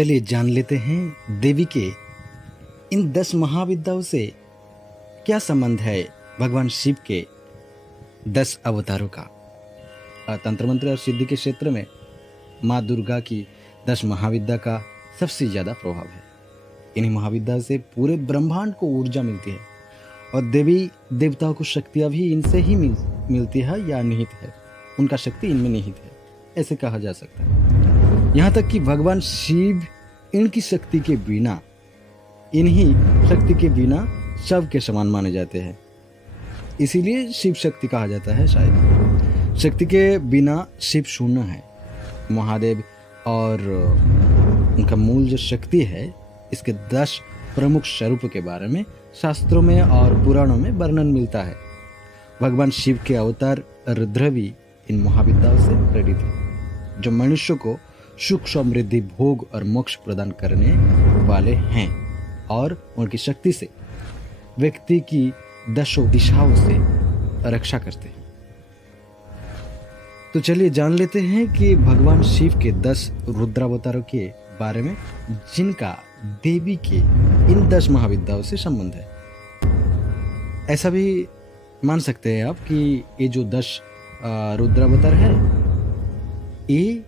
चलिए जान लेते हैं देवी के इन 10 महाविद्याओं से क्या संबंध है भगवान शिव के 10 अवतारों का। तंत्र मंत्र और सिद्धि के क्षेत्र में माँ दुर्गा की 10 महाविद्या का सबसे ज़्यादा प्रभाव है। इन्हीं महाविद्या से पूरे ब्रह्मांड को ऊर्जा मिलती है और देवी देवताओं को शक्तियाँ भी इनसे ही मिलती है या निहित है, उनका शक्ति इनमें निहित है, ऐसे कहा जा सकता है। यहाँ तक कि भगवान शिव इनकी शक्ति के बिना, इन्हीं शक्ति के बिना शव के समान माने जाते हैं, इसीलिए शिव शक्ति कहा जाता है। शायद शक्ति के बिना शिव शून्य है। महादेव और उनका मूल जो शक्ति है, इसके 10 प्रमुख स्वरूप के बारे में शास्त्रों में और पुराणों में वर्णन मिलता है। भगवान शिव के अवतार रुद्र भी इन महाविद्याओं से प्रेरित है, जो मनुष्य को सुख समृद्धि भोग और मोक्ष प्रदान करने वाले हैं और उनकी शक्ति से व्यक्ति की 10 दिशाओं से रक्षा करते हैं। तो चलिए जान लेते हैं कि भगवान शिव के 10 रुद्रावतारों के बारे में, जिनका देवी के इन 10 महाविद्याओं से संबंध है। ऐसा भी मान सकते हैं आप कि ये जो 10 रुद्रावतार है, ये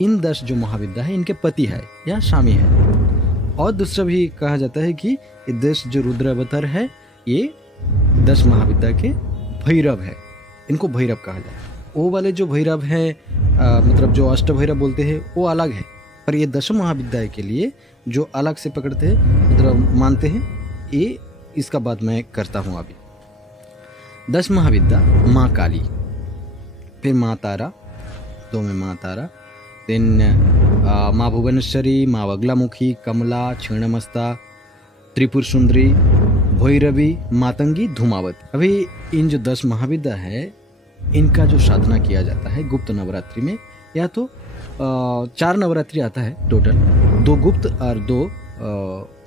इन 10 जो महाविद्या है इनके पति है या स्वामी है। और दूसरा भी कहा जाता है कि ये 10 जो रुद्रावतार है ये 10 महाविद्या के भैरव है, इनको भैरव कहा जाता है। वो वाले जो भैरव है मतलब जो अष्ट भैरव बोलते हैं वो अलग है, पर ये 10 महाविद्या के लिए जो अलग से पकड़ते हैं मतलब मानते हैं, ये इसका बात मैं करता हूँ अभी। 10 महाविद्या माँ काली, फिर माँ तारा, 2 में माँ तारा, देन माँ भुवनेश्वरी, माँ बगलामुखी, कमला, क्षीणमस्ता, त्रिपुर सुंदरी, भैरवी, मातंगी, धूमावत। अभी इन जो 10 महाविद्या है इनका जो साधना किया जाता है गुप्त नवरात्रि में, या तो 4 नवरात्रि आता है टोटल, 2 गुप्त और 2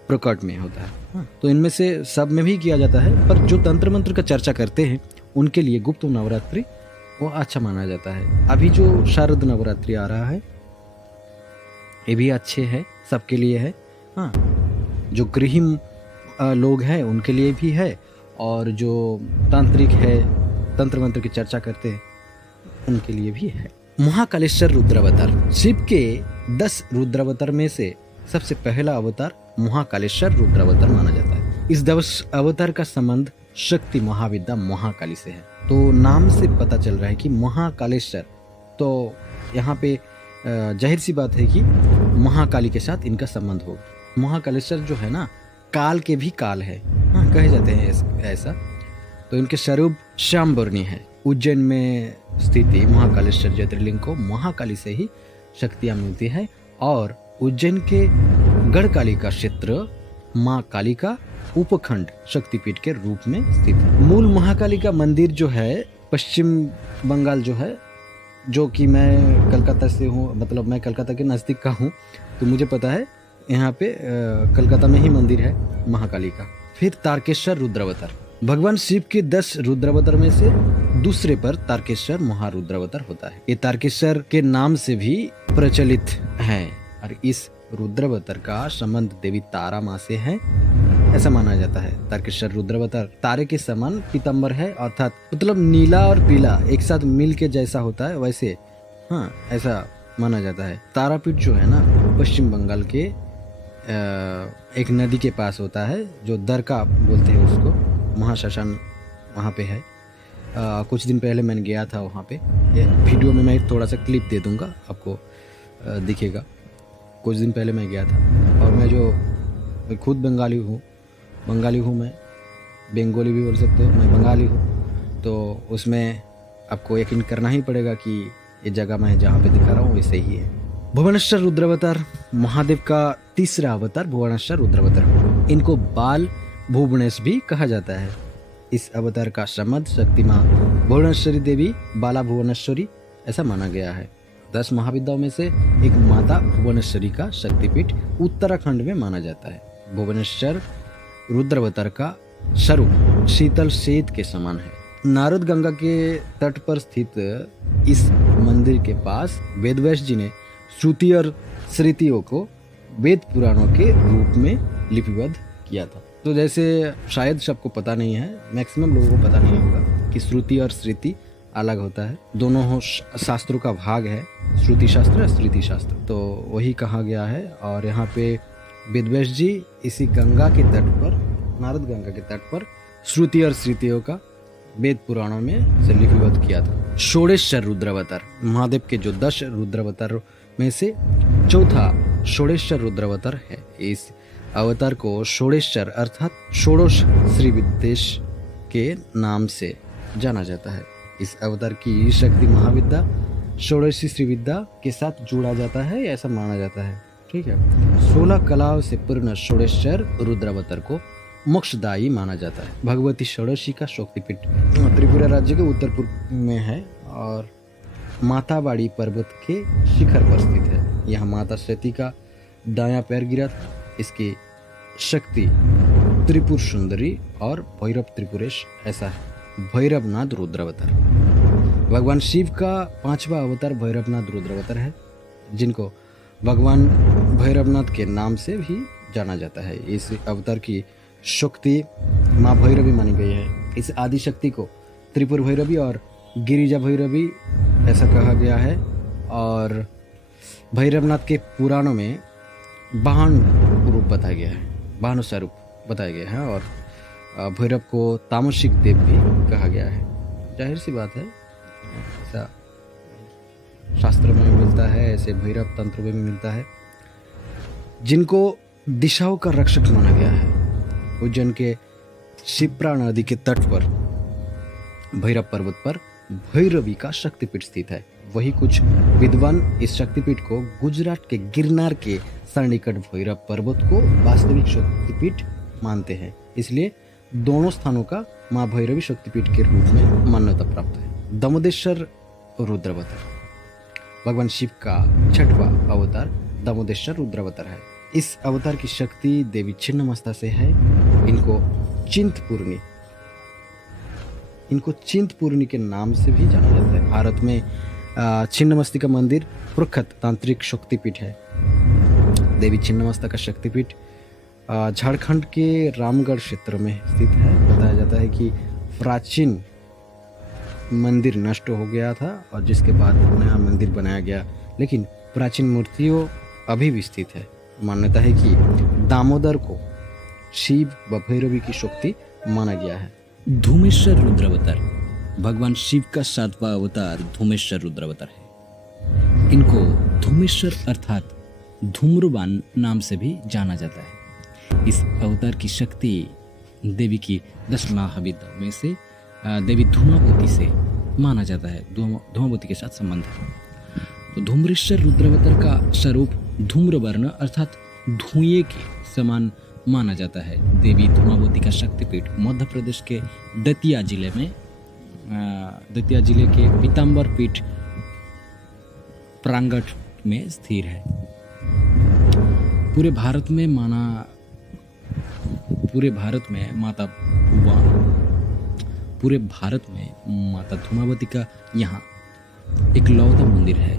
प्रकट में होता है। तो इनमें से सब में भी किया जाता है, पर जो तंत्र मंत्र का चर्चा करते हैं उनके लिए गुप्त नवरात्रि वो अच्छा माना जाता है। अभी जो शारद नवरात्रि आ रहा है ये भी अच्छे है, सबके लिए है। हाँ, जो गृहिणी लोग हैं उनके लिए भी है, और जो तांत्रिक है, तंत्र मंत्र की चर्चा करते हैं उनके लिए भी है। महाकालेश्वर रुद्रावतार, शिव के 10 रुद्रावतार में से सबसे पहला अवतार महाकालेश्वर रुद्रावतार माना जाता है। इस 10 अवतार का संबंध शक्ति महाविद्या महाकाली से है। तो नाम से पता चल रहा है कि महाकालेश्वर, तो यहाँ पे जाहिर सी बात है कि महाकाली के साथ इनका संबंध होगा। महाकालेश्वर जो है ना, काल के भी काल है, हाँ कहे जाते हैं ऐसा। तो इनके स्वरूप श्यामवर्णी है। उज्जैन में स्थित महाकालेश्वर ज्योतिर्लिंग को महाकाली से ही शक्तियाँ मिलती है, और उज्जैन के गढ़कालिका क्षेत्र माँ काली का उपखंड शक्तिपीठ के रूप में स्थित है। मूल महाकालिका मंदिर जो है पश्चिम बंगाल जो है, जो कि मैं कलकत्ता से हूँ, मतलब मैं कलकत्ता के नज़दीक का हूँ, तो मुझे पता है यहाँ पे कलकत्ता में ही मंदिर है महाकाली का। फिर तारकेश्वर रुद्रावतार, भगवान शिव के 10 रुद्रावतार में से दूसरे पर तारकेश्वर महारुद्रावतार होता है। ये तारकेश्वर के नाम से भी प्रचलित है, और इस रुद्रावतार का संबंध देवी तारा माँ से है, ऐसा माना जाता है। तारकेश्वर रुद्रावतार तारे के समान पीताम्बर है, अर्थात मतलब नीला और पीला एक साथ मिल के जैसा होता है वैसे, हाँ ऐसा माना जाता है। तारापीठ जो है ना, पश्चिम बंगाल के एक नदी के पास होता है, जो दरका बोलते हैं उसको, महाश्मशान वहाँ पे है। कुछ दिन पहले मैंने गया था वहाँ पे, ये वीडियो में मैं थोड़ा सा क्लिप दे दूँगा, आपको दिखेगा। कुछ दिन पहले मैं गया था, और मैं खुद बंगाली हूँ मैं, बंगाली भी बोल सकते हो, मैं बंगाली हूँ, तो उसमें आपको यकीन करना ही पड़ेगा कि ये जगह मैं जहाँ पे दिखा रहा हूँ ये सही है। भुवनेश्वर रुद्रावतार, महादेव का तीसरा अवतार भुवनेश्वर रुद्रावतार, इनको बाल भुवनेश भी कहा जाता है। इस अवतार का संबंध शक्ति माँ भुवनेश्वरी देवी बाला भुवनेश्वरी ऐसा माना गया है। 10 महाविद्याओं में से एक माता भुवनेश्वरी का शक्तिपीठ उत्तराखंड में माना जाता है। भुवनेश्वर रुद्रावतार का स्वरूप शीतल सेत के समान है। नारद गंगा के तट पर स्थित इस मंदिर के पास वेदव्यास जी ने श्रुति और स्मृतियों को वेद पुराणों के रूप में लिपिबद्ध किया था। तो जैसे शायद सबको पता नहीं है, मैक्सिमम लोगों को पता नहीं होगा कि श्रुति और स्मृति अलग होता है। दोनों शास्त्रों का भाग है, श्रुति शास्त्र और स्मृति शास्त्र। तो वही कहा गया है। और यहाँ पे वेदव्यास जी इसी गंगा के तट पर, नारद गंगा के तट पर श्रुति और स्मृतियों का वेद पुराणों में से लिपिबद्ध किया था। षोडेश्वर रुद्रावतार, महादेव के जो 10 रुद्रावतार में से चौथा षोडेश्वर रुद्रावतार है। इस अवतार को षोडेश्वर अर्थात षोडश श्री विद्येश के नाम से जाना जाता है। इस अवतार की शक्ति महाविद्या षोडशी श्री विद्या के साथ जोड़ा जाता है, ऐसा माना जाता है। ठीक है। 16 कलाओं से पूर्ण षोडेश्वर रुद्रावतार को मोक्षदायी माना जाता है। भगवती षोडशी का शक्तिपीठ त्रिपुरा राज्य के उत्तर पूर्व में है और माताबाड़ी पर्वत के शिखर पर स्थित है। यह माता सती का दायां पैर गिरा था। इसकी शक्ति त्रिपुर सुंदरी और भैरव त्रिपुरेश ऐसा है। भैरवनाथ रुद्रावतार भगवान शिव का 5वां अवतार भैरवनाथ रुद्रावतार है, जिनको भगवान भैरवनाथ के नाम से भी जाना जाता है। इस अवतार की शक्ति माँ भैरवी मानी गई है। इस आदि शक्ति को त्रिपुर भैरवी और गिरिजा भैरवी ऐसा कहा गया है। और भैरवनाथ के पुराणों में वाहन रूप बताया गया है, वाहन स्वरूप बताया गया है। और भैरव को तामसिक देव भी कहा गया है। जाहिर सी बात है, ऐसा शास्त्र में मिलता है, ऐसे भैरव तंत्र में भी मिलता है, जिनको दिशाओं का रक्षक माना गया है। उज्जैन के शिप्रा नदी के तट पर भैरव पर्वत पर भैरवी का शक्तिपीठ स्थित है। वही कुछ विद्वान इस शक्तिपीठ को गुजरात के गिरनार के सन्निकट भैरव पर्वत को वास्तविक शक्तिपीठ मानते हैं। इसलिए दोनों स्थानों का माँ भैरवी शक्तिपीठ के रूप में मान्यता प्राप्त है। दामोदेश्वर रुद्रावतार भगवान शिव का 6वां अवतार दामोदेश्वर रुद्रावतार है। इस अवतार की शक्ति देवी छिन्नमस्ता से है। इनको चिंतपूर्णी के नाम से भी जाना जाता है। भारत में छिन्नमस्तिका मंदिर प्रख्यात तांत्रिक शक्तिपीठ है। देवी छिन्नमस्ता का शक्तिपीठ झारखंड के रामगढ़ क्षेत्र में स्थित है। बताया जाता है कि प्राचीन मंदिर नष्ट हो गया था और जिसके बाद नया मंदिर बनाया गया, लेकिन प्राचीन मूर्तियों अभी भी स्थित है। मान्यता है कि दामोदर को शिव व भैरवी की शक्ति माना गया है। धूमेश्वर रुद्रावतार भगवान शिव का 7वां अवतार धूमेश्वर रुद्रावतार है। इनको धूमेश्वर अर्थात धूम्रवान नाम से भी जाना जाता है। इस अवतार की शक्ति देवी की 10 महाविद्याओं में से देवी धूमावती से माना जाता है। धूमावती के साथ संबंध है। तो धूम्रेश्वर रुद्रावतार का स्वरूप धूम्रवर्ण अर्थात धुएं के समान माना जाता है। देवी धूमावती का शक्तिपीठ मध्य प्रदेश के दतिया जिले के पीताम्बर पीठ प्रांगण में स्थिर है। पूरे भारत में माता धूमावती का यहाँ इकलौता मंदिर है,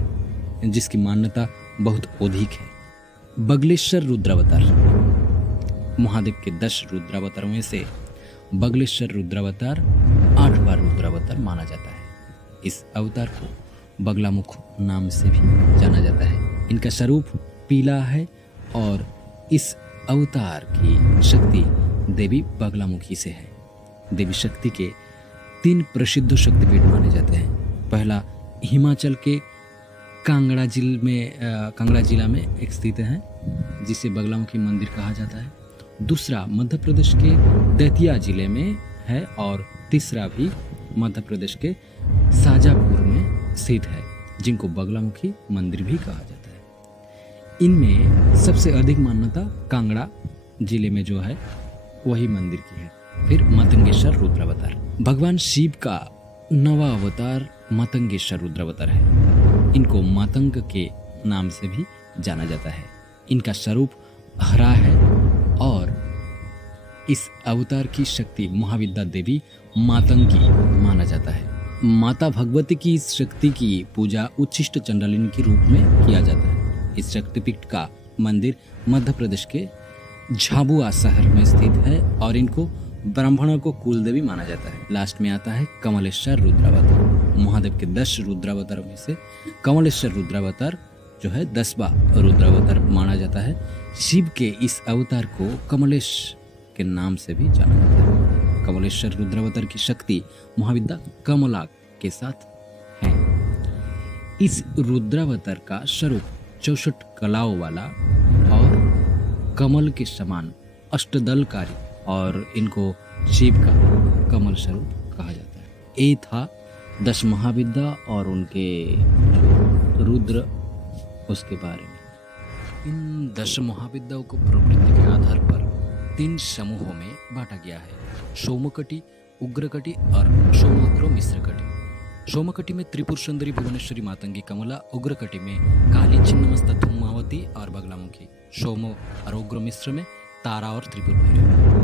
जिसकी मान्यता बहुत अधिक है। बगलेश्वर रुद्रावतार महादेव के 10 रुद्रावतारों में से बगलेश्वर रुद्रावतार 8वां रुद्रावतार माना जाता है। इस अवतार को बगलामुख नाम से भी जाना जाता है। इनका स्वरूप पीला है और इस अवतार की शक्ति देवी बगलामुखी से है। देवी शक्ति के 3 प्रसिद्ध शक्तिपीठ माने जाते हैं। पहला हिमाचल के कांगड़ा जिला में एक स्थित है, जिसे बगलामुखी मंदिर कहा जाता है। दूसरा मध्य प्रदेश के दतिया जिले में है और तीसरा भी मध्य प्रदेश के शाजापुर में स्थित है, जिनको बगलामुखी मंदिर भी कहा जाता है। इनमें सबसे अधिक मान्यता कांगड़ा जिले में जो है वही मंदिर की है। फिर मतंगेश्वर रुद्रावतार भगवान शिव का 9वां अवतार मतंगेश्वर रुद्रावतार है। इनको मातंग के नाम से भी जाना जाता है। इनका स्वरूप हरा है और इस अवतार की शक्ति महाविद्या देवी मातंगी माना जाता है। माता भगवती की इस शक्ति की पूजा उच्छिष्ट चंडालिनी के रूप में किया जाता है। इस शक्तिपीठ का मंदिर मध्य प्रदेश के झाबुआ शहर में स्थित है और इनको ब्राह्मणों को कुल देवी माना जाता है। लास्ट में आता है कमलेश्वर रुद्रावतार। महादेव के 10 रुद्रावतारों में से कमलेश्वर रुद्रावतार जो है 10वां रुद्रावतार माना जाता है। शिव के इस अवतार को कमलेश के नाम से भी जाना जाता है। कमलेश्वर रुद्रावतार की शक्ति महाविद्या कमला के साथ है। इस रुद्रावतार का स्वरूप 64 कलाओं वाला और कमल के समान अष्टदलकारी और इनको शिव का कमल स्वरूप कहा जाता है। ये था 10 महाविद्या और उनके जो रुद्र उसके बारे में। इन 10 महाविद्याओं को प्रवृत्ति के आधार पर 3 समूहों में बांटा गया है। सोमकटी, उग्रकटी और सोमोग्र मिश्रकटी। सोमकटी में त्रिपुर सुंदरी भुवनेश्वरी मातंगी कमला, उग्रकटी में काली छिन्नमस्ता धूमावती और बगलामुखी, सोमो और उग्र मिश्र में तारा और त्रिपुर भैरव।